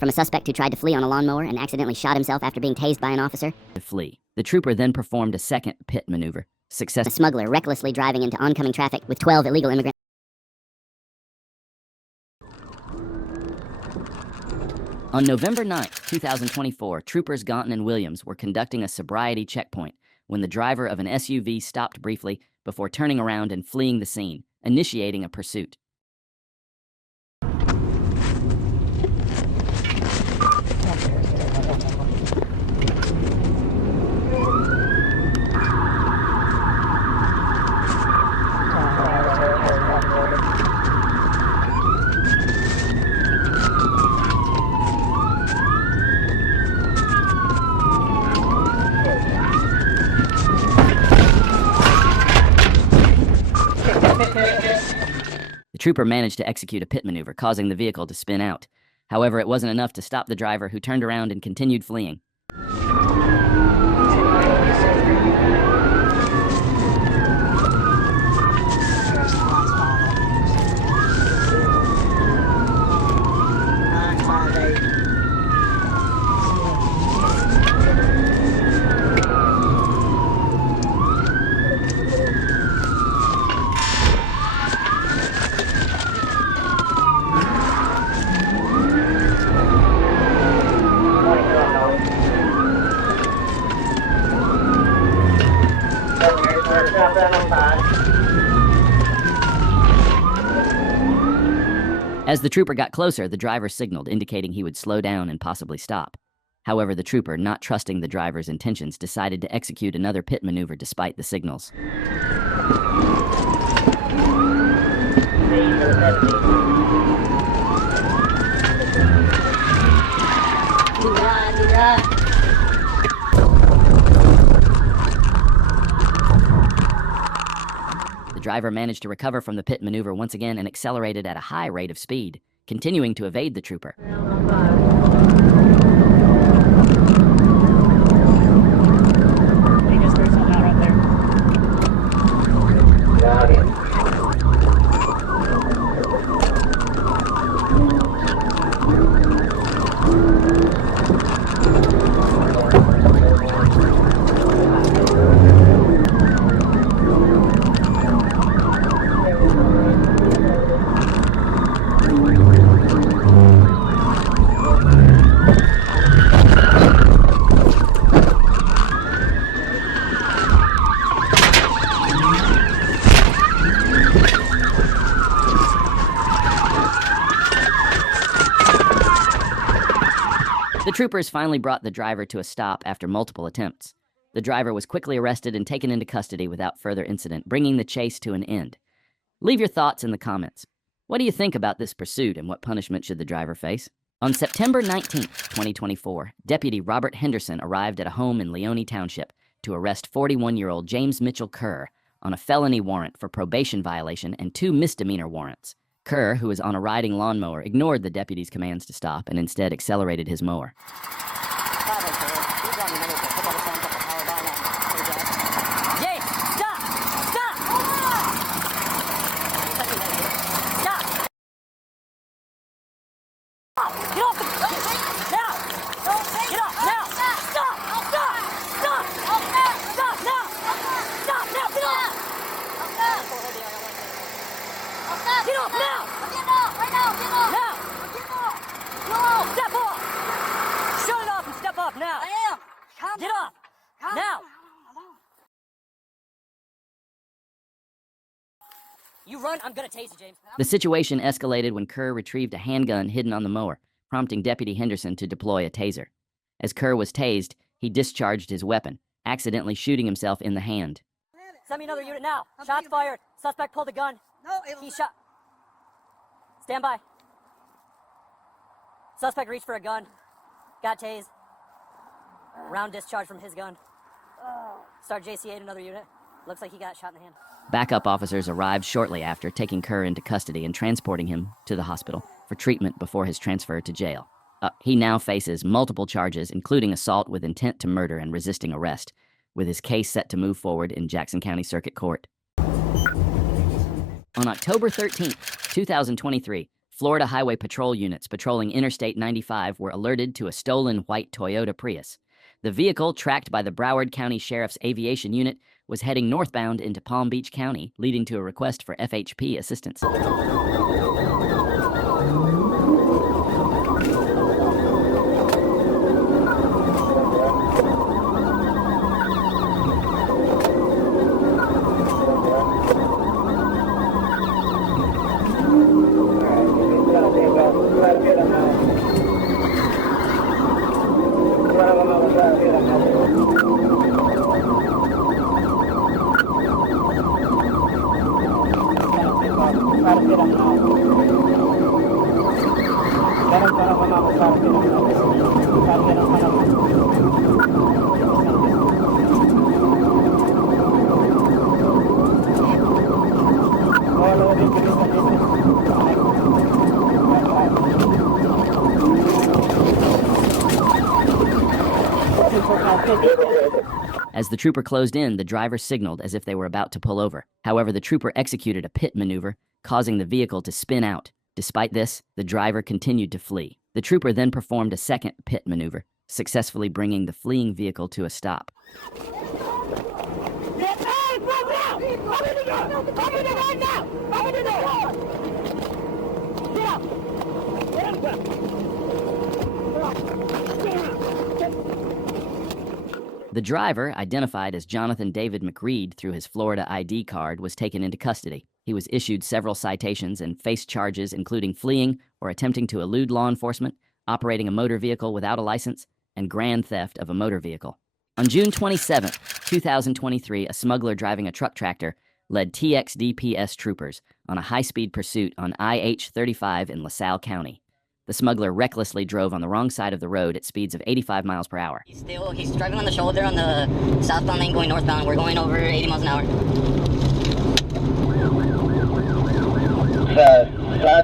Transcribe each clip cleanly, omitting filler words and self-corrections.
from a suspect who tried to flee on a lawnmower and accidentally shot himself after being tased by an officer. To flee. The trooper then performed a second pit maneuver. A smuggler recklessly driving into oncoming traffic with 12 illegal immigrants. On November 9, 2024, troopers Gonton and Williams were conducting a sobriety checkpoint when the driver of an SUV stopped briefly before turning around and fleeing the scene, initiating a pursuit. The trooper managed to execute a pit maneuver, causing the vehicle to spin out. However, it wasn't enough to stop the driver, who turned around and continued fleeing. As the trooper got closer, the driver signaled, indicating he would slow down and possibly stop. However, the trooper, not trusting the driver's intentions, decided to execute another pit maneuver despite the signals. The driver managed to recover from the pit maneuver once again and accelerated at a high rate of speed, continuing to evade the trooper. The troopers finally brought the driver to a stop after multiple attempts. The driver was quickly arrested and taken into custody without further incident, bringing the chase to an end. Leave your thoughts in the comments. What do you think about this pursuit, and what punishment should the driver face? On September 19, 2024, Deputy Robert Henderson arrived at a home in Leone Township to arrest 41-year-old James Mitchell Kerr on a felony warrant for probation violation and 2 misdemeanor warrants. Kerr, who was on a riding lawnmower, ignored the deputy's commands to stop and instead accelerated his mower. Get off now! Get off! Right now! Get off! Now! Get off! No! Step off! Shut it off and step off now! I am! Calm Get off! Calm now! You run, I'm gonna tase you, James. The situation escalated when Kerr retrieved a handgun hidden on the mower, prompting Deputy Henderson to deploy a taser. As Kerr was tased, he discharged his weapon, accidentally shooting himself in the hand. Send me another unit now. Shots fired. Suspect pulled a gun. No, he shot. Stand by. Suspect reached for a gun. Got tased. Round discharge from his gun. Start JCA'd another unit. Looks like he got shot in the hand. Backup officers arrived shortly after, taking Kerr into custody and transporting him to the hospital for treatment before his transfer to jail. He now faces multiple charges, including assault with intent to murder and resisting arrest, with his case set to move forward in Jackson County Circuit Court. On October 13, 2023, Florida Highway Patrol units patrolling Interstate 95 were alerted to a stolen white Toyota Prius. The vehicle, tracked by the Broward County Sheriff's Aviation Unit, was heading northbound into Palm Beach County, leading to a request for FHP assistance. As the trooper closed in, the driver signaled as if they were about to pull over. However, the trooper executed a pit maneuver, causing the vehicle to spin out. Despite this, the driver continued to flee. The trooper then performed a second pit maneuver, successfully bringing the fleeing vehicle to a stop. The driver, identified as Jonathan David McReed through his Florida ID card, was taken into custody. He was issued several citations and faced charges including fleeing or attempting to elude law enforcement, operating a motor vehicle without a license, and grand theft of a motor vehicle. On June 27, 2023, a smuggler driving a truck tractor led TXDPS troopers on a high-speed pursuit on IH-35 in LaSalle County. The smuggler recklessly drove on the wrong side of the road at speeds of 85 miles per hour. He's driving on the shoulder on the southbound lane going northbound. We're going over 80 miles an hour.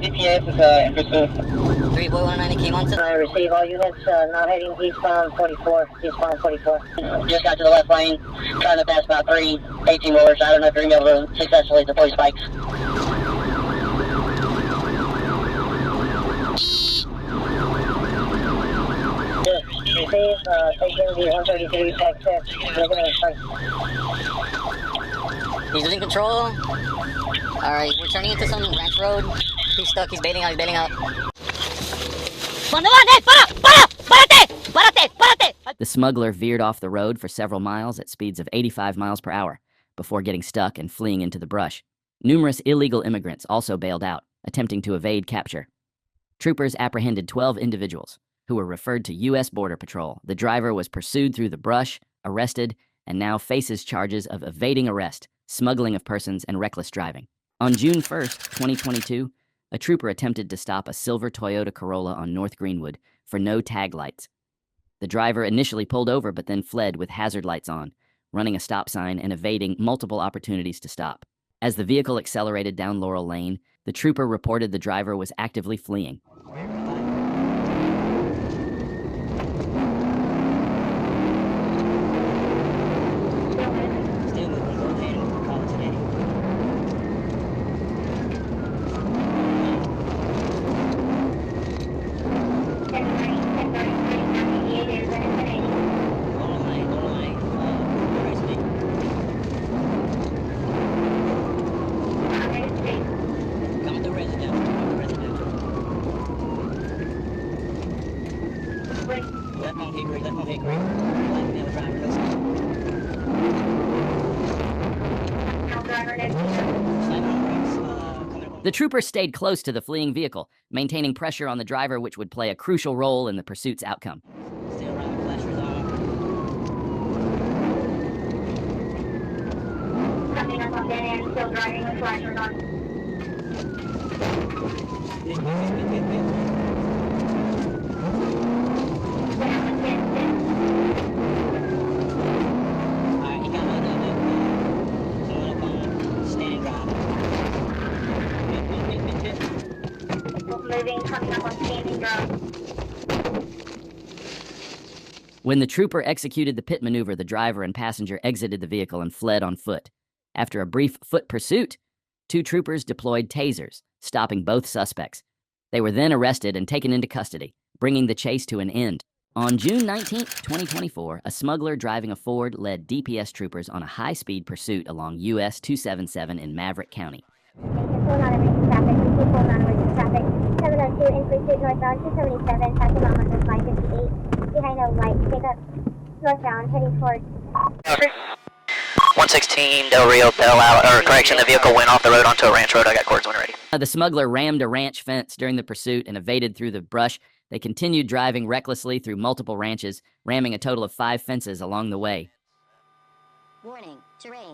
DPS is in pursuit. 3.19 came on to... Receive all units now heading eastbound 44. Eastbound 44. Just got to the left lane, trying to pass about 3 18-wheelers. I don't know if you're going to be able to successfully deploy spikes. Receive, taking the 133 pack 6, looking at spikes. He's losing control. Alright, we're turning into some ranch road. He's stuck, he's bailing out, The smuggler veered off the road for several miles at speeds of 85 miles per hour before getting stuck and fleeing into the brush. Numerous illegal immigrants also bailed out, attempting to evade capture. Troopers apprehended 12 individuals who were referred to U.S. Border Patrol. The driver was pursued through the brush, arrested, and now faces charges of evading arrest, smuggling of persons, and reckless driving. On June 1st, 2022, a trooper attempted to stop a silver Toyota Corolla on North Greenwood for no tag lights. The driver initially pulled over but then fled with hazard lights on, running a stop sign and evading multiple opportunities to stop. As the vehicle accelerated down Laurel Lane, the trooper reported the driver was actively fleeing. The trooper stayed close to the fleeing vehicle, maintaining pressure on the driver, which would play a crucial role in the pursuit's outcome. Still running flashers on. Coming up on dead end, still driving with flashers on. Alright, he got loaded up. Coming up on standing ground. Moving, coming up on standing ground. When the trooper executed the pit maneuver, the driver and passenger exited the vehicle and fled on foot. After a brief foot pursuit, 2 troopers deployed tasers, stopping both suspects. They were then arrested and taken into custody, bringing the chase to an end. On June 19, 2024, a smuggler driving a Ford led DPS troopers on a high-speed pursuit along US 277 in Maverick County. Traffic, 702 in pursuit northbound 277, passing on 558, behind a light pickup, northbound, heading towards... 116 Del Rio, fell out, or correction, the vehicle went off the road onto a ranch road. I got cords when ready. The smuggler rammed a ranch fence during the pursuit and evaded through the brush. They continued driving recklessly through multiple ranches, ramming a total of 5 fences along the way. Warning, terrain.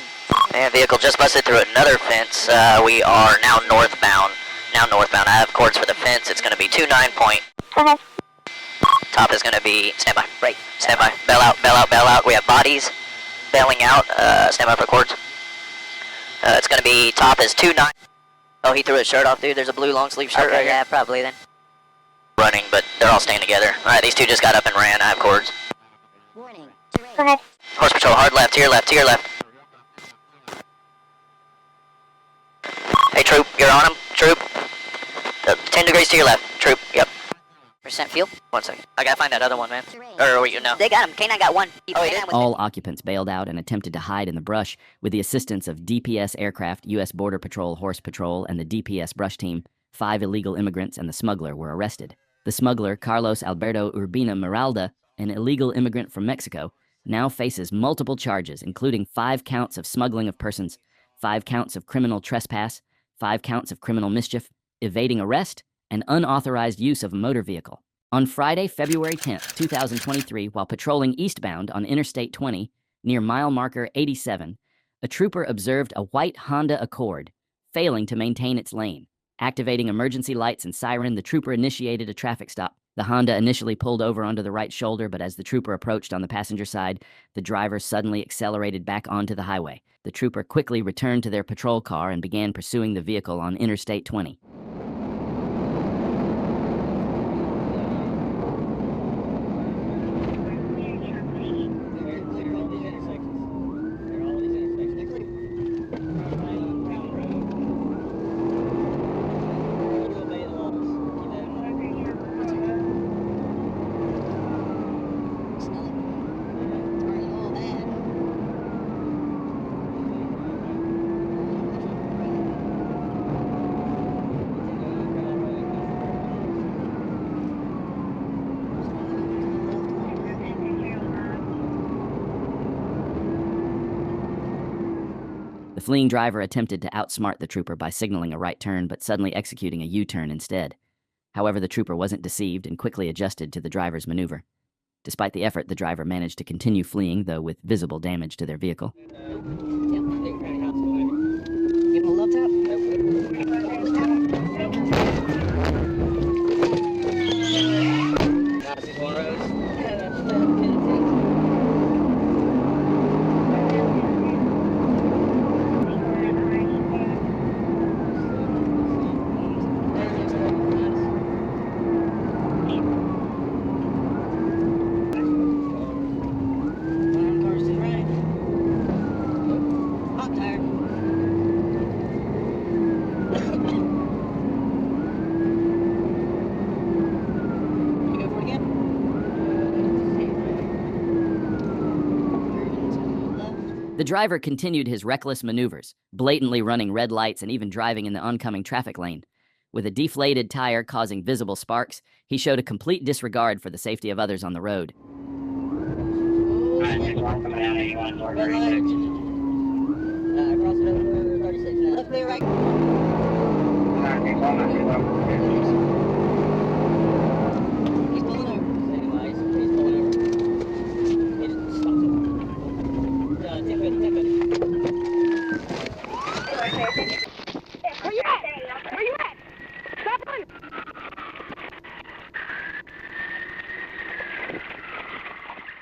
And vehicle just busted through another fence. We are now northbound. I have cords for the fence. It's going to be 29 point. Okay. Top is going to be, stand by, right, stand by, bail out, bail out, bail out. We have bodies bailing out, stand by for cords. It's going to be, top is 29. Oh, he threw his shirt off, dude. There's a blue long sleeve shirt right here. Yeah, probably then. Running, but they're all staying together. Alright, these two just got up and ran. I have cords. Warning, terrain. Go ahead. Horse patrol, hard left, to your left, to your left. Hey, troop, you're on him. Troop. 10 degrees to your left. Troop, yep. Percent fuel? 1 second. I gotta find that other one, man. Or wait, you know. They got him. K9 got one. Oh, he did? All occupants bailed out and attempted to hide in the brush. With the assistance of DPS aircraft, U.S. Border Patrol Horse Patrol, and the DPS brush team, 5 illegal immigrants and the smuggler were arrested. The smuggler, Carlos Alberto Urbina Miralda, an illegal immigrant from Mexico, now faces multiple charges, including 5 counts of smuggling of persons, 5 counts of criminal trespass, 5 counts of criminal mischief, evading arrest, and unauthorized use of a motor vehicle. On Friday, February 10, 2023, while patrolling eastbound on Interstate 20, near mile marker 87, a trooper observed a white Honda Accord, failing to maintain its lane. Activating emergency lights and siren, the trooper initiated a traffic stop. The Honda initially pulled over onto the right shoulder, but as the trooper approached on the passenger side, the driver suddenly accelerated back onto the highway. The trooper quickly returned to their patrol car and began pursuing the vehicle on Interstate 20. The fleeing driver attempted to outsmart the trooper by signaling a right turn, but suddenly executing a U-turn instead. However, the trooper wasn't deceived and quickly adjusted to the driver's maneuver. Despite the effort, the driver managed to continue fleeing, though with visible damage to their vehicle. Give him a love tap. The driver continued his reckless maneuvers, blatantly running red lights and even driving in the oncoming traffic lane. With a deflated tire causing visible sparks, he showed a complete disregard for the safety of others on the road.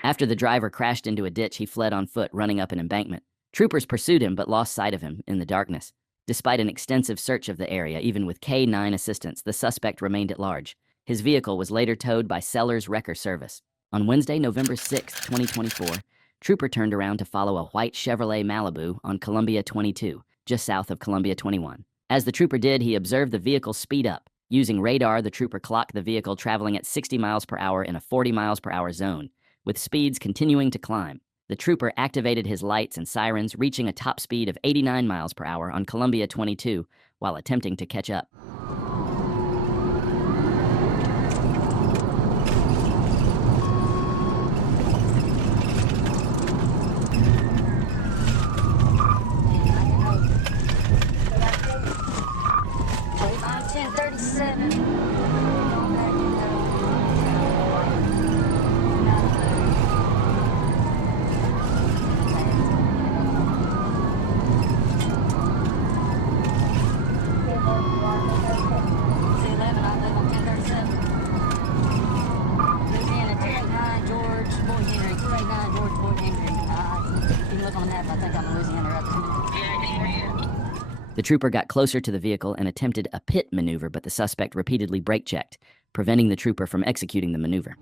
After the driver crashed into a ditch, he fled on foot, running up an embankment. Troopers pursued him but lost sight of him in the darkness. Despite an extensive search of the area, even with K9 assistance, the suspect remained at large. His vehicle was later towed by Sellers Wrecker Service. On Wednesday, November 6, 2024, Trooper turned around to follow a white Chevrolet Malibu on Columbia 22, just south of Columbia 21. As the trooper did, he observed the vehicle speed up. Using radar, the trooper clocked the vehicle traveling at 60 miles per hour in a 40 miles per hour zone, with speeds continuing to climb. The trooper activated his lights and sirens, reaching a top speed of 89 miles per hour on Columbia 22 while attempting to catch up. The trooper got closer to the vehicle and attempted a pit maneuver, but the suspect repeatedly brake-checked, preventing the trooper from executing the maneuver.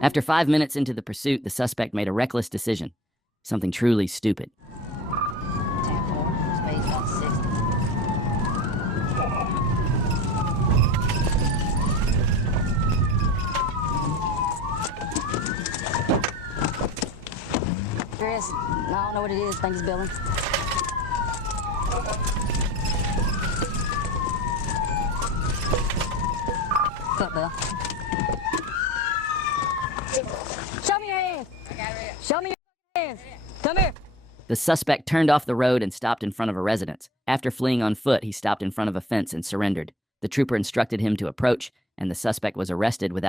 After 5 minutes into the pursuit, the suspect made a reckless decision. Something truly stupid. Chris, I don't know what it is. Think it's Billy. What's up, Bill? Show me your hands. Show me your hands. Come here. The suspect turned off the road and stopped in front of a residence. After fleeing on foot, he stopped in front of a fence and surrendered. The trooper instructed him to approach, and the suspect was arrested without